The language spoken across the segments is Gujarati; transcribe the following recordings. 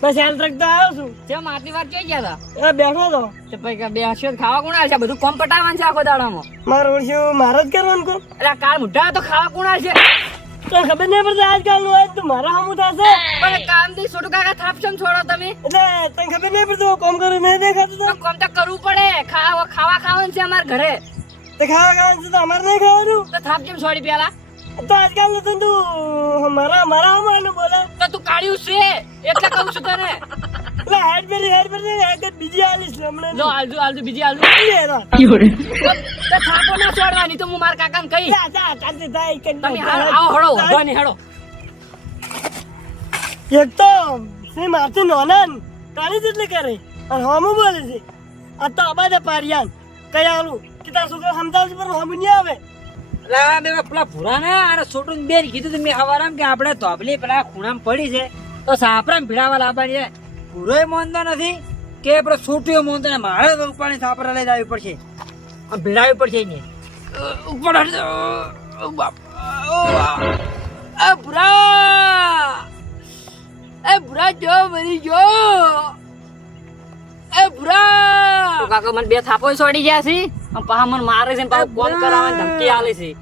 બસ હાલ તક આવ્યો છું. જેમ આટલી વાર ક્યાં ગયા હતા? એ બેઠો તો. તો પછી બે હસ્યો ખાવા કોણ આવશે? બધું કોમ પટાવવાનું છે આખો દાડામાં. મારે ઓળખ્યું મારો જ કરવાનું કોણ એટલે કાળ મુઢા તો ખાવા કોણ આવશે? તો ખબર નહીં પડતી આજકાલનું આજ તો મારા સામું થશે? પણ કામથી છોટું કાકા થાપ ચમ છોડો તમે. એટલે તને ખબર નહીં પડતું કોમ કરું નહીં દેખાતું તો તો કોમ તો કરવું પડે. ખાવા ખાવા ખાવાનું છે અમારા ઘરે. તો ખાવા ખાવાનું છે તો અમારે નહીં ખાવાનું? તો થાપ કેમ છોડી પેલા. તો આજકાલનું તું. મારા મારા સામાનું બોલે. તો તું કાઢ્યું છે? એટલે કહું છું તને. એટલે હેડ પેલી હેડ હેડ બીજી આલીશ હમણાં. જો આલજુ આલજુ બીજી આલજુ. લે રા. તો થાપો ના છોડવાની તો હું મારા કાકાને કહી જા, જા, થાય, એક તમે. આવો હળો હળો. તો શ્રી મારતી નોનાન કાળી જેટલી કરે. અને હમું બોલે છે. આ તો અબાદે પારિયાન. કઈ આલું? કે તારા છોકરા સમજાવશે પણ હમું નહીં આવે? પેલા બે પેલા ભૂરા ને અને છોટું કીધું તું મેં હવારામ કે આપણે ધોબલી પેલા ખૂણામાં પડી છે, તો સાપરા ભીડાવા લાવવાની છે. ભૂરોય મોનતો નથી કે પેલો છોટીઓ મોનતો ને મારે ઉપાડી સાપરા લઈ જવી પડશે. ભીડાવી પડશે ને ઉપર. એ ભૂરા. એ ભૂરા જો મરી જો. એ ભૂરા. તો કાકા મને બે થાપો છોડી ગયા છે. અને પાછા મને મારે છે પાહા કોમ કરાવવાની ધમકી આલે છે.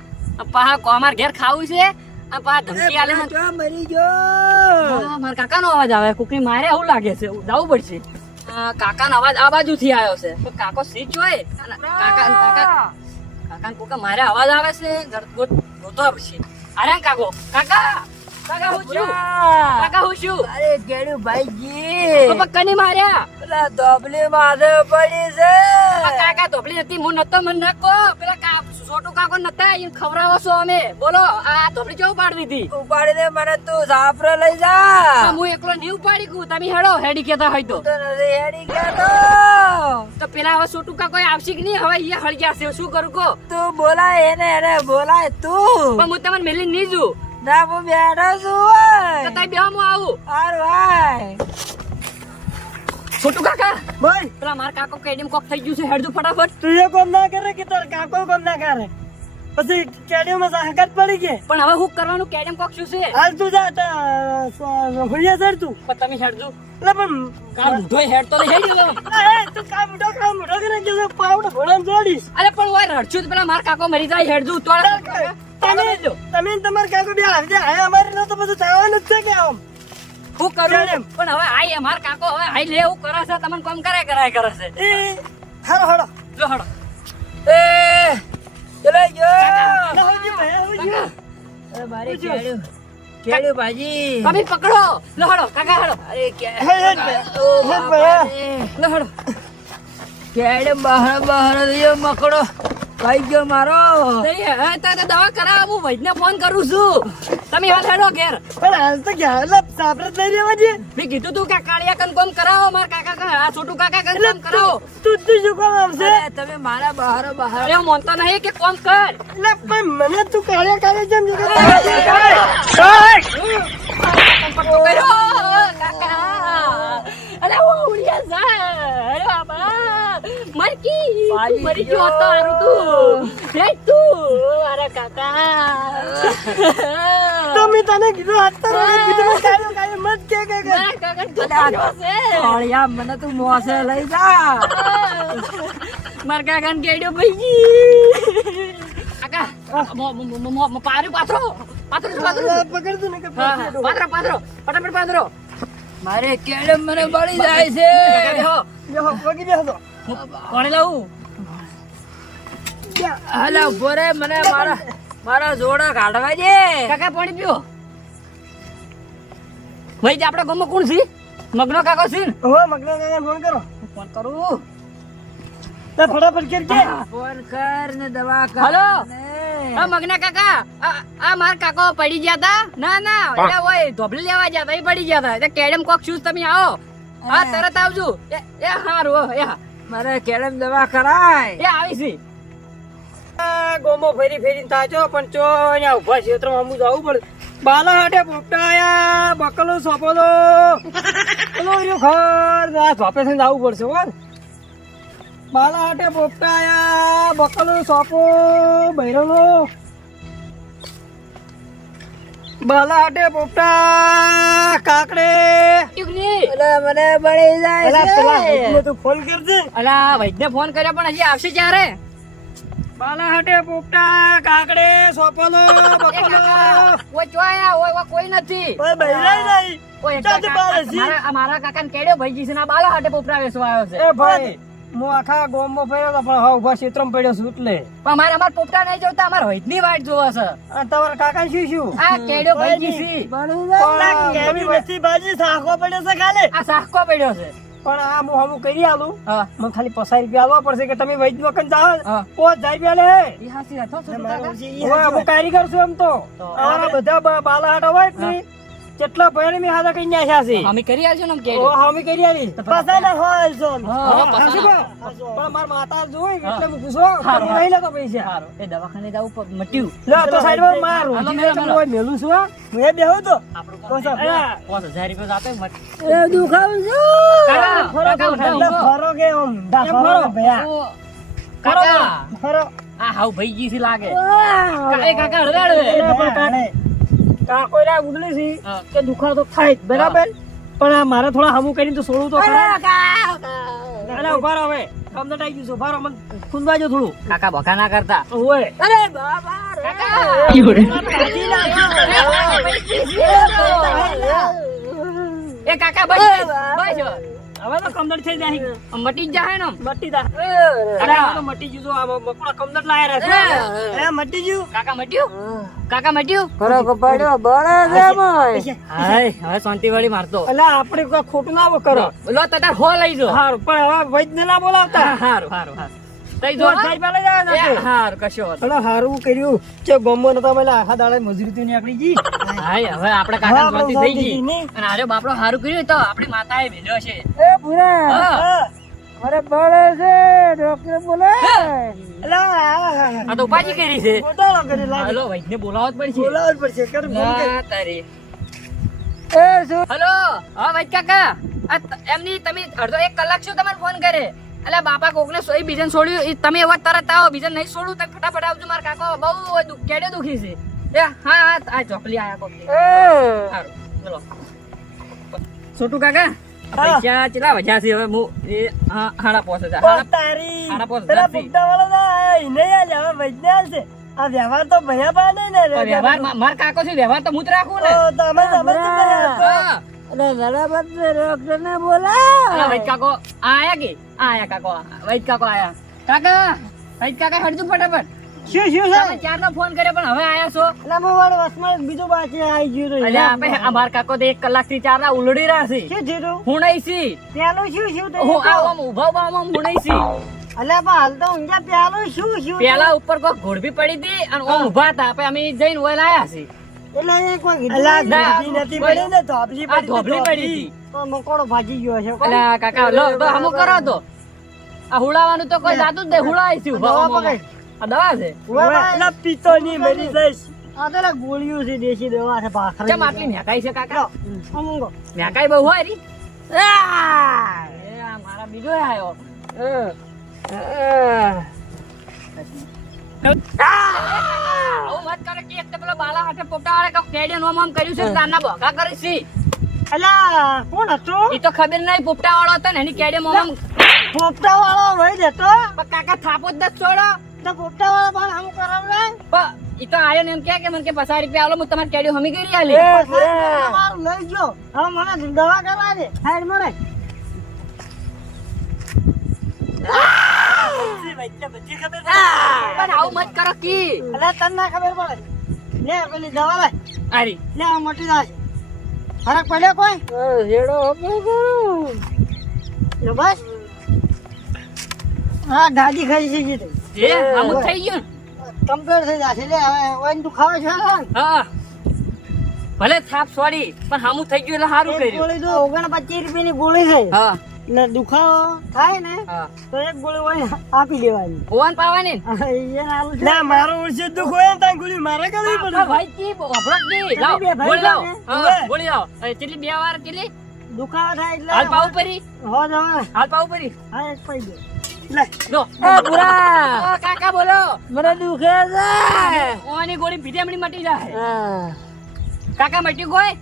પાહા પાછા ઘેર ખાવું છે. અને પાછા ધમકી આલે મરી ગયો! મારા કાકાનો અવાજ આવે. કુકરી મારે આવું લાગે છે. જવું પડશે. કાકા કાકાનો અવાજ આ બાજુથી આવ્યો છે. તો કાકો સી જોઈ કાકા કાકા કાકા કુકા મારે અવાજ આવે છે? ગોત- પડશે. અરે કાકો. કાકા! કાકા કાકા હું છું. અરે કેડું ભાઈજી. તો પણ માર્યા? પેલા ધોબલી માથે પડી છે. કાકા ધોબલી હતી હું નતો મને નકો. પેલા કા છોટું કાકો નતા એમ ખવડાવો છો અમે. બોલો આ ધોબલી કેવું પાડવી હતી ઉપાડી દે મને તું સાપરે લઈ જા. હું એકલો નહીં ઉપાડી ગયું તમે હેડો હેડી કેતા હોય તો. હેડી કેતો તો પેલા હવે છોટું કાકો આવશે કે નહીં? હવે અહીંયા હળગ્યા છે. શું કરું કો તો તું બોલાય એને એને બોલાય તું. પણ હું તમને મેલી નહીં જુ ના હું બેઠો છું તો બે હું આવું. હારું ભાઈ છોટું કાકા ભાઈ પેલા મારા કાકો કેડીમ કોક થઈ ગયું છે હેડજો ફટાફટ. તું એ કોમ ના કરે કે તારા કાકો કોમ ના કરે? પછી કેડીઓમાં સાહકાત પડી ગઈ. પણ હવે હું કરવાનું કેડીમ કોક શું છે? હાલ તું જા તા હોઈએ સર તું. પણ તમે હેડજો. એટલે પણ કાલ બુઢો હેડ તો હેડી અરે, તું કામ મોટો કામ મોટો કરે કે પાવડો ઘોડાને જોડીશ. અરે પણ ઓય રડશું તો પેલા મારા કાકો મરી જાય હેડજો તો તમે તમે તમારા કાકો બે આવી જાય અમારે ન તો બધું ચાલવાનું જ છે કે આમ. હું કરું એમ. પણ હવે આઈ મારા કાકો હવે આઈ લે એવું કરે છે તમને કોમ કરે કરાય કરે છે. એ હળો હળો જો હડો એ ચલો જો ના હોજી ભાઈ હોજી અરે મારી કેડું કેડું ભાજી. તમે પકડો. લો હડો કાકા હડો અરે કે હે હે ઓ હે બહાર બહાર મકડો. ખાઈ ગયો મારો. નહીં, હવે તો તો દવા કરાવ હું વૈદ્યને ફોન કરું છું. તમે હાલ હેડો ઘેર. પણ હાલ તો એટલે સાપરે જ લઈ રહેવા મેં કીધું તું કે કાળિયા કન કોમ કરાવો મારા કાકા કા આ છોટું કાકા કન કોમ કરાવો. તું તું શું કોમ આવશે? તમે મારા બહાર બહાર. હું માનતો નહીં કે કોમ કર. એટલે પણ મને તું કાળિયા કાળિયા જેમ કર્યો કાકા અરે ઓ ઉડિયા જા. પાડી મરી ગયો. તો હારું તું. હે તું અરે કાકા. તો મેં તને કીધું હાથ તો કીધું મેં કાળિયો કાળિયો મત કે કે કે. મારા કાકા ધોતો છે. મને તું મોસે લઈ જા. મારા કાકા કેડ્યો ભાઈ. કાકા મો મો મો મો પારું પાથરો? પાથરો પાથરો પકડ તું ને કે હા, હા, પાથરો પાથરો ફટાફટ પાથરો. મારે કેડે મને બળી જાય છે. બેહો. પગી બેહો. કોણે લાવું? હલા ઊભો મને મારા મારા જોડા કાઢવા દે. કાકા પાણી પીઓ. ભાઈ આપડા ગામમાં કોણ છે? મગનો કાકો છે ને? હો મગનો કાકા ફોન કરો. ફોન કરું? તે ફટાફટ કર કે. ફોન કર ને દવા કર હલો? મગના કાકા આ માર કાકો પડી ગયા તા? ના ના એટલે ઓય ધોબલી લેવા ગયા તા એ પડી ગયા તા. એટલે કેડમ કોક શૂઝ તમે આવો. હા. તરત આવજો. એ એ હારું હો, એ મારે કેડમ દવા કરાય. એ આવી છે. આ ગોમો ફેરી ફેરીને તાજો પણ ચો અહીંયા ઊભા ત્રણ અમુક જવું પડે. બાલા હાટે પોપટાયા બકલો સોપો દો. પેલો રહ્યો ખર ના સોપે થઈને જવું પડશે હો બાલા પોપટાયા બકલો સોપો બૈરનો બાલા પોપટા કાકડે. મને મળી જાય તું ફોન કરજે. અલા વૈદ્યને ફોન કર્યો પણ હજી આવશે ક્યારે બાલાહાટે પોપટા કાકડે સોપલો બકલો. કાકા, ઓય ચો આયા, ઓય, ઓય કોઈ નથી. ઓય બૈરાય નહીં. કાકા, મારા- આ મારા કાકાને કેડ્યો ભાઈજી છે ના બાલાહાટે બાલા વેસવા આવ્યો છે. એ ભાઈ હું આખા ગામમાં ફેર્યો તો પણ હા ઊભા ક્ષેત્રમાં પડ્યો છું એટલે. પણ મારે અમાર પોપટા નહીં જોતા અમાર વૈદની વાટ જોવે છે. આ તમારા કાકા શું શું આ કેડ્યો ભાઈજી. છે આ સાખો પડ્યો છે. પણ આ હું હમું કરી આલું. મને ખાલી પચાસ રૂપિયા આલવા પડશે કે તમે વૈદ વખત જાઓ. હા. જાય હજાર રૂપિયા લે. હાસી હતો હું કારીગર છું એમ તો. આ બધા બાલાહાટ બાલા હાટ હોય કેટલા ભાઈ મે હાથા કઈ નાખ્યા છે? અમે કરી આલજો ને કે ઓ, અમે કરી આલી. તો પસાર ના હા, હા, હાસુ પણ. માર માતા જોઈ હા. એટલે હું. ગુસો નહીં લેતો પૈસા. હારું. એ દવાખાને જાવ પ- મટ્યું. લે તો સાઈડમાં હાલો, જીને મેલો, છું હું. એ બેહું તો. આપણું કોણ કામ છે? થાય. પાંચ રૂપિયા આપે મટ- એ દુખાવ કાકા, ફરો. કે ઓમ દા. ફરો ભયા. કાકા. ફરો. આ હાવ ભાઈજી થી લાગે. કાકા કાકા હળવે હળવે. પણ. કાકો રા ઉડલી છે હા. કે દુખાવો તો થાય જ, બરાબર? પણ આ મારે થોડા હમું કરીને તો સોળું તો ખરા. અરે ઊભા રહો હવે. કામ આવી ગયું છે ઊભા રહો મને ખૂંદવા જો થોડું. કાકા બકા ના કરતા. ઓય એ કાકા બસ બસ. હવે તો કમદર થઈ જાય. મટી જાય ને મટી જા. અરે તો મટી ગયું છે, આ મકડા કમદટ લાયા રહે છે. મટી જુ કાકા મટ્યું? કાકા મટ્યું? ખરો કપાડ્યો? બળે છે હાય હવે શાંતિ વાળી મારતો. એટલે આપણે કોઈ ખોટું ના કરો. લો તતાર હો લઈ જો. હારું પણ હવે વૈદ્ય ના બોલાવતા. હારું હારું હારું. તઈ જો જો સાહેબ આલે જાય એ નાખે. હારું કશો વાંધો અલા હારું કર્યું. કે ગમો નતા મેલા આખા દાડે મજૂરી તો નીકળી ગઈ. હવે આપણે કાકા હા, થઈ ગઈ. અને આરે બાપડો હારું કર્યું તો આપણી માતાએ ભેજો છે. એ પૂરા અરે બળે છે ડોક્ટર બોલે. આ તો ઉપાજી કરી છે. બોટાળો કરી લાગે. હલો વૈદ્યને બોલાવવો જ પડશે. બોલાવ પડશે કર. ફોન તારી. એ શું? હલો હા વૈદ કાકા. એમની તમે અડધો એક કલાક શું તમારે ફોન કરે? એટલે બાપા કોકને સોઈ બીજન છોડ્યું એ તમે એવા તરત આવો બીજન નહીં છોડું તમે ફટાફટ આવજો. મારા કાકો બહુ દુ- કેડે દુખી છે. એ હા હા આ ચોકલી આયા કોક સારું ચલો. છોટુ કાકા પૈસા ચલા વધ્યા છે? હવે હું એ હાડા પોસે હજાર હાડા પોસથી. પુટ્ટા વાળા ના એને આજ હવે વૈદ્ય આલશે. આ વ્યવહાર તો ભયા પાડે ને વ્યવહાર માર કાકો છે વ્યવહાર તો હું જ રાખું ને. ઓ, તો અમે સમજ. અરે છે, ડોક્ટર ને બોલા અલા વૈદ કાકો આયા કે? આયા કાકો વૈદ કાકો આયા. કાકા વૈદ કાકા હટજો ફટાફટ. શું શું તમે ચારનો ફોન કર્યો પણ હવે આયા છો? એટલે વાળો વસમાં બીજું બાકી આવી ગયું તો અલ્યા આપે અમાર કાકો તો એક કલાકથી ચાર ના ઉલડી રહ્યા છે. શું થયું? હુણાઈ સી પેલું શું શું હું આમ ઊભા ઊભા આમ હુણાઈ સી અલ્યા પણ હાલ તો ઊંઝા પેલું શું શું પેલા ઉપર કોઈ ઘોડભી પડી હતી અને ઊભા ઊભા હતા. આપે અમે જઈને ઓય આયા છે. એટલે એ કોઈ કીધું ના, નથી પડી ને ધોબલી પડી ધોબલી પડી તો મકોડો ભાજી ગયો છે કોણ? કાકા લો તો હમું કરો તો. આ હુડાવાનું તો કોઈ જાતું જ નહીં ઊભા દવા. પકડ. આ દવા છે? એટલે પીતો નહીં મરી જઈશ આ તો ગોળીઓ છે દેશી દવા છે ભાખરી કેમ આટલી મેકાઈ છે કાકા? અમુંગો મેકાઈ બહુ હોય રી. આ. મારા બીજો આયો. આવું મત કરે કે એક તો પેલો બાલા હાથે પોપટા વાળે કાંઈક કેડિયો નોમ આમ કર્યું છે તારના કરી છે અલા કોણ હતું? ઈ તો ખબર નહીં પોપટા વાળો હતો ને એની કેડિયો મોમ પોપટા વાળો વહી જતો? પણ કાકા થાપો જ છોડો. તો પોપટા વાળો પણ આમ કરાવડે પણ ઈ તો આયો ને એમ કે કે મને કે રૂપિયા આલો હું તમારે કેડિયો હમી કરી આલી. તમારું લઈ ગયો હવે મને દવા કરવા દે. સાઈડ મળે. પણ આવું મત કરો કી. અલે તને ના ખબર પડે. લે પેલી દવા લે આરી. લે આ મોટી દવા ફરક પડ્યો કોઈ? હેડો બસ. હા દાદી ખાઈ છે જીતે આમ થઈ ગયું કમ્પ્લીટ થઈ જશે. લે હવે તું ખાવા છે હા. ભલે થાપ સોરી પણ હામું થઈ ગયું એટલે સારું કર્યું. ગોળી તો રૂપિયા રૂપિયાની ગોળી થઈ હા. એટલે દુખાવો થાય ને તો એક ગોળી હોય આપી દેવાની. ઓવન પાવાની? ના મારો ઓળશે દુખ હોય ને ત્યાં ગોળી મારે કરવી પડે ભાઈ કી વફરત કી. લાવ ગોળી લાવ. ગોળી લાવ. કેટલી બે વાર કેટલી? દુખાવો થાય એટલે હાલ પાવ પરી હો જો હાલ પાવ પરી હા એક પૈ દે. લે. જો. બુરા. કાકા બોલો. મને દુખે છે. ઓની ગોળી હમણાં મટી જાય. કાકા મટ્યું કોઈ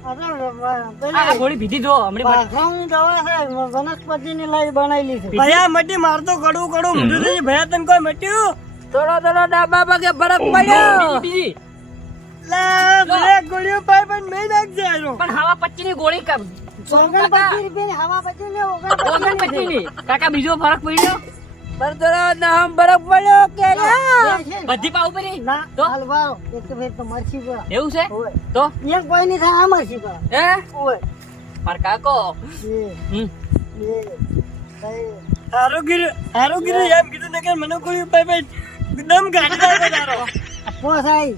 આ ગોળી પીધી જો હમણાં પાછળની દવા છે વનસ્પતિની લઈ બનાવેલી છે. ભયા મટી મારતો કડવું કડવું મીઠું થઈ ભયા તને કોઈ મટ્યું? થોડો થોડો ડાબા પગે ફરક પડ્યો. બીજી. લા, ગોળીઓ પાઈ પણ મેં નાખજે આનો. પણ હવા પચી ની ગોળી કા ઓગણ પચીસ રૂપિયાની હવા પછી લે ઓગણ ઓગણ પચી ની કાકા બીજો ફરક પડ્યો થોડો નામ બરફ પડ્યો કે બધી પાવ પડી? ના તો? હાલ એક તો ફેર તો મરસી પર એવું છે? તો? એક કોઈ નહીં થાય મરસી પર હે? ઓય કાકો. હમ. એ કીધું એમ કીધું ને કે મને કોઈ પાઈ દમ તારો.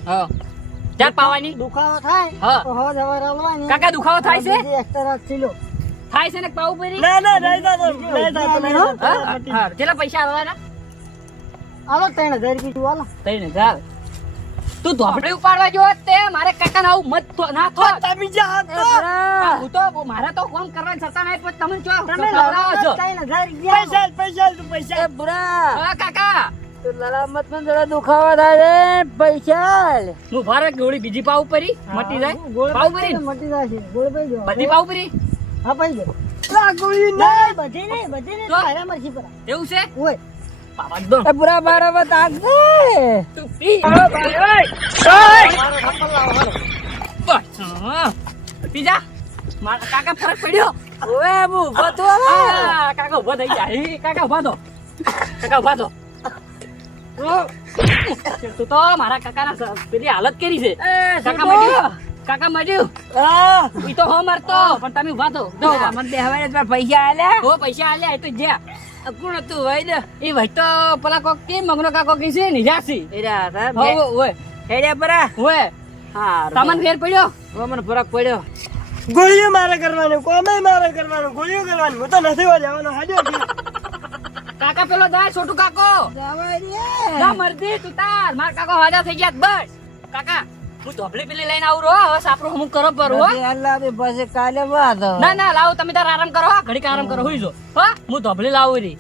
હા. ચાર પાવાની? દુખાવો થાય હા. તો હોજ હવે રલવાની કાકા દુખાવો થાય છે? extra કિલો થાય છે ને પાઉ પરી ના ના નહીં થતો નહીં થતો નહીં હા? હા કેટલા પૈસા આવવાના આલો ત્રણ હજાર રૂપિયા આલો. તઈને ચાલ તું ધોપડે ઉપાડવા જો તે મારે કાકા ના આવું મત ના થો તમે જા તો. હું તો મારે તો કોમ કરવા છતા નહીં પણ તમે ચો તમે ખવડાવો છો. ત્રણ હજાર રૂપિયા પૈસા પૈસા તું પૈસા આલ. હા કાકા. જરા દુખાવા થાય છે પૈસા. હું ભારે ગોળી બીજી પાવ પરી મટી જાય. પાઉ પરી મટી જાય ગોળ પડી બધી પાઉ પરી હા લા, ગોળી ના. ના નહીં બધી નહીં તો? તારા મરસી પર. એવું છે? ઓય પૂરા બારા માં તાકશે. તું પી મારા કાકા ફરક પડ્યો. ઓવે, હું ઊભો તો કાકા ઊભા થઈ ગયા. કાકા ઊભા કાકા ઊભા થો તું તો મારા કાકાના પેલી હાલત કેરી છે? કાકા સુધો. કાકા મજુ? હા. ઈ તો હો મરતો. પણ તમે ઊભા જો મને બેહવાના તમારા પૈસા આલ્યા? હો પૈસા આલ્યા એ તો જ્યાં. કોણ હતું? વહી દે. એ ભાઈ તો પેલા કોક કે મગનો કાકો કે છે નિજાસી. એરા હતા, હો બે. ઓય હેડ્યા પરા. ઓય હા સામાન ફેર પડ્યો? હો મને ફરક પડ્યો. ગોળીઓ મારે કરવાનું કોમે મારે કરવાનું ગોળીઓ કરવાનું. હું તો નથી હો જવાનો હાજો કાકા પેલો દા છોટું કાકો. ના મરજી તું તાર. માર કાકો હાજા થઈ ગયા બસ. કાકા હું ધોબલી પેલી લઈને આવું રહો હવે સાપરો અમુક કરો પર હો. કાલે વાત ના ના લાવો તમે તાર આરામ કરો હા ઘડીક આરામ કરો હોઈ જો હા હું ધોબલી લાવું રી.